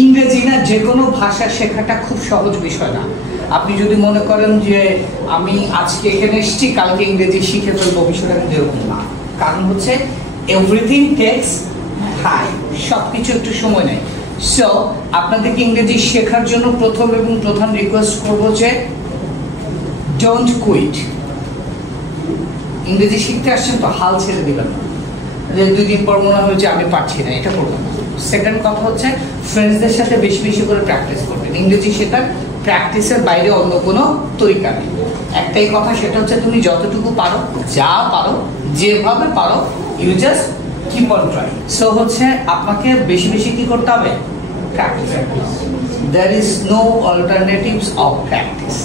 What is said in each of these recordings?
ইংরেজি না যে কোনো ভাষা শেখাটা খুব সহজ বিষয় না। আপনি যদি মনে করেন যে আমি আজকে এখানে এসেছি কালকে ইংরেজি শিখে ফেলবো, বিষয়টা কিন্তু এরকম না। কারণ হচ্ছে এভরিথিং টেকস টাইম, সবকিছু একটু সময় নেয়। সো আপনাদেরকে ইংরেজি শেখার জন্য প্রথম এবং প্রধান রিকোয়েস্ট করবো যে ডোন্ট কুইট। ইংরেজি শিখতে আসছেন তো হাল ছেড়ে দিবেন না, যে 2 দিন পর মনে হয় যে আমি পারছি না, এটা করবেন না। সেকেন্ড কথা হচ্ছে ফ্রেন্ডসদের সাথে বেশি বেশি করে প্র্যাকটিস করবেন। ইংরেজি শেখার প্র্যাকটিসের বাইরে অন্য কোনো তরিকা নেই। একটাই কথা, সেটা হচ্ছে তুমি যতটুকু পারো, যা পারো, যেভাবে পারো, you just keep on try. So হচ্ছে আপনাকে বেশি বেশি কি করতে হবে? Practice. There is no alternatives of practice.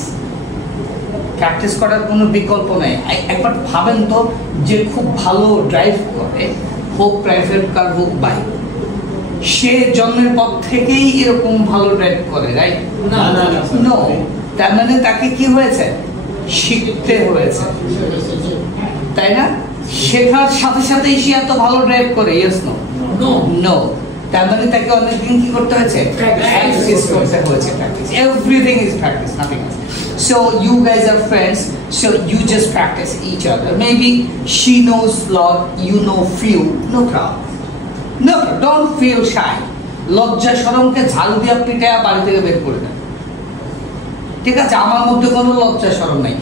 Practice করার কোনো বিকল্প নেই। একবার ভাবেন তো, যে খুব ভালো ড্রাইভ করে, হোক প্রাইভেট কার হোক বাইক, সে জন্মের পর থেকেই এরকম ভালো ড্রাইভ করে, রাইট? নো, তার মানে তাকে কি হয়েছে? শিখতে হয়েছে, তাই না? শেখার সাথে সাথেই সে এত ভালো ড্রাইভ করে? Yes no? নো, তার মানে তাকে অনেকদিন কি করতে হয়েছে? প্র্যাকটিস করতে হয়েছে। Practice, everything is practice, nothing else. So you guys are friends, so you just practice each other. Maybe she knows lot, you know few, no problem. No, don't feel shy. লজ্জা শরমকে ঝাল দিয়া পিটায়া বাড়ি থেকে বের করে দেন, ঠিক আছে? আমার মধ্যে কোনো লজ্জা শরম নাই।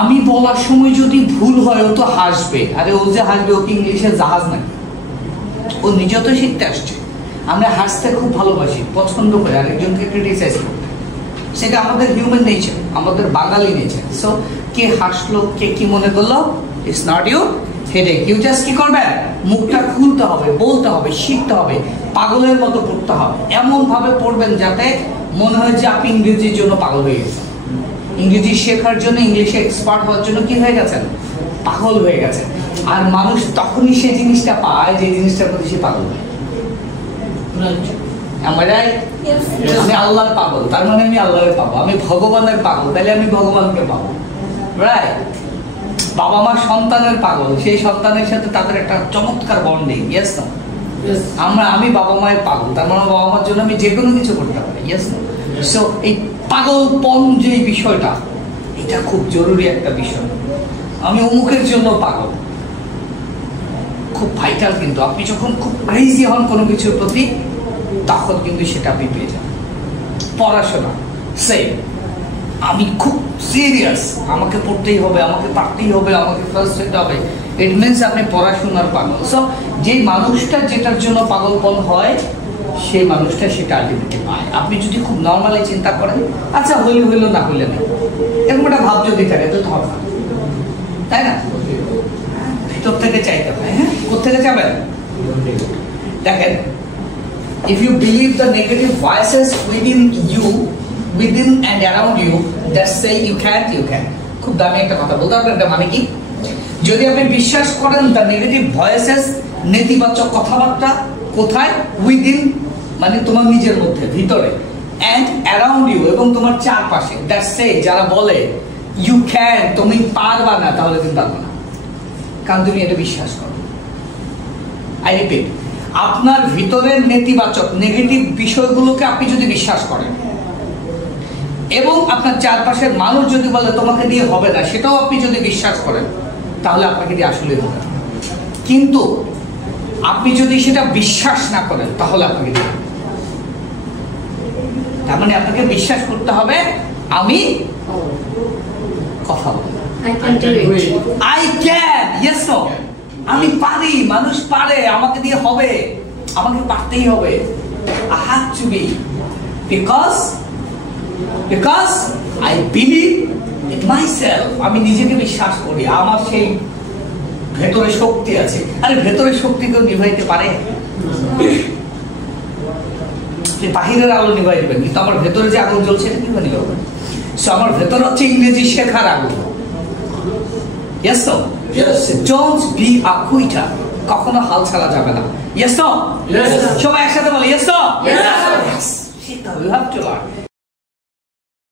আমি বলার সময় যদি ভুল হয়, ও তো হাসবে। আরে ও যে হাসবে, ওকে ইংলিশে জাহাজ নাকি? ও নিজে তো শিখতে আসছে। আমরা হাসতে খুব ভালোবাসি, পছন্দ করি আরেকজনকে ক্রিটিসাইজ করতে, সেটা আমাদের হিউম্যান নেচার, আমাদের বাঙালি নেচার। সো কে হাসলো, কে কি মনে করলো, it's not your headache. You just কি করবেন? মুখটা খুলতে হবে, বলতে হবে, শিখতে হবে, পাগলের মতো পড়তে হবে। এমন ভাবে পড়বেন যাতে মনে হয় যে আপনি ইংরেজির জন্য পাগল হয়ে গেছেন, ইংরেজি শেখার জন্য, ইংলিশে এক্সপার্ট হওয়ার জন্য কি হয়ে গেছেন? পাগল হয়ে গেছেন। আর মানুষ তখনই সেই জিনিসটা পায় যে জিনিসটার প্রতি সে পাগল হয়। আমি আল্লাহর পাগল, তার মানে আমি আল্লাহর পাবো। আমি ভগবানের পাগল, তাহলে আমি ভগবানকে পাবো, রাইট? বাবা মা সন্তানের পাগল, সেই সন্তানের সাথে তাদের একটা চমৎকার বন্ডিং, ইয়েস না? আমি বাবা মায়ের পাগল, তার মানে বাবা মার জন্য আমি যে কোনো কিছু করতে পারি, ইয়েস না? সো এই পাগলপন যে বিষয়টা, এটা খুব জরুরি একটা বিষয়। আমি অমুকের জন্য পাগল, খুব ভাইটাল। কিন্তু আপনি যখন খুব ক্রেজি হন কোনো কিছুর প্রতি, তখন কিন্তু সেটা আপনি পেয়ে যান। পড়াশোনা সেম, আমি খুব সিরিয়াস, আমাকে পড়তেই হবে, আমাকে পারতেই হবে, আমাকে ফার্স্ট হতে হবে, ইট মিনস আপনি পড়াশোনার পাগল। সো যে মানুষটা যেটার জন্য পাগলপন হয়, সেই মানুষটা সেটা আলটিমেটলি পায়। আপনি যদি খুব নর্মালি চিন্তা করেন, আচ্ছা হইলে হইলো, না হইলে না, এরকম একটা ভাব যদি থাকে তো হবে না, তাই না? ভিতর থেকে চাইতে হয়। হ্যাঁ, কোথেকে যাবেন? দেখেন, if you believe the negative voices within you, within and around you that say you can't, you can. খুব দামি একটা কথা বলতে পারবেন, এটা মানে কি? যদি আপনি বিশ্বাস করেন the negative voices, নেতিবাচক কথাবার্তা কোথায়? within মানে তোমার নিজের মধ্যে, ভিতরে, and around you এবং তোমার চারপাশে, that say যারা বলে you can, তুমি পারবা না, তাহলে তুমি পারবে না, কারণ তুমি এটা বিশ্বাস করো। I repeat, আপনার ভিতরের নেতিবাচক, নেগেটিভ বিষয়গুলোকে আপনি যদি বিশ্বাস করেন, এবং আপনার চারপাশের মানুষ যদি বলে তোমাকে দিয়ে হবে না, সেটাও আপনি যদি বিশ্বাস করেন, তাহলে আপনাকে দিয়ে আসলে হবে না। কিন্তু আপনি যদি সেটা বিশ্বাস না করেন, তাহলে আপনাকে দিয়ে, তার মানে আপনাকে বিশ্বাস করতে হবে আমি কথা বলবো, I can, yes no, আমি পারি, মানুষ পারে, আমাকে দিয়ে হবে, আমাকে পারতেই হবে, I have to be, because I believe in myself, আমি নিজেকে বিশ্বাস করি, আমার সেই ভেতরে শক্তি আছে। আরে ভেতরে শক্তি কেউ নিভাইতে পারে? বাহিরের আলো নিভাই দিবেন, কিন্তু আমার ভেতরে যে আগুন জ্বলছে এটা কিভাবে নিভাবেন? সো আমার ভেতরে হচ্ছে ইংরেজি শেখার আগুন। Yes no? Yes. Don't be a quitter. কখনো হাল ছাড়া যাবে না। Yes no? Yes. সবাই একসাথে বলি yes no? Yes. You have to learn.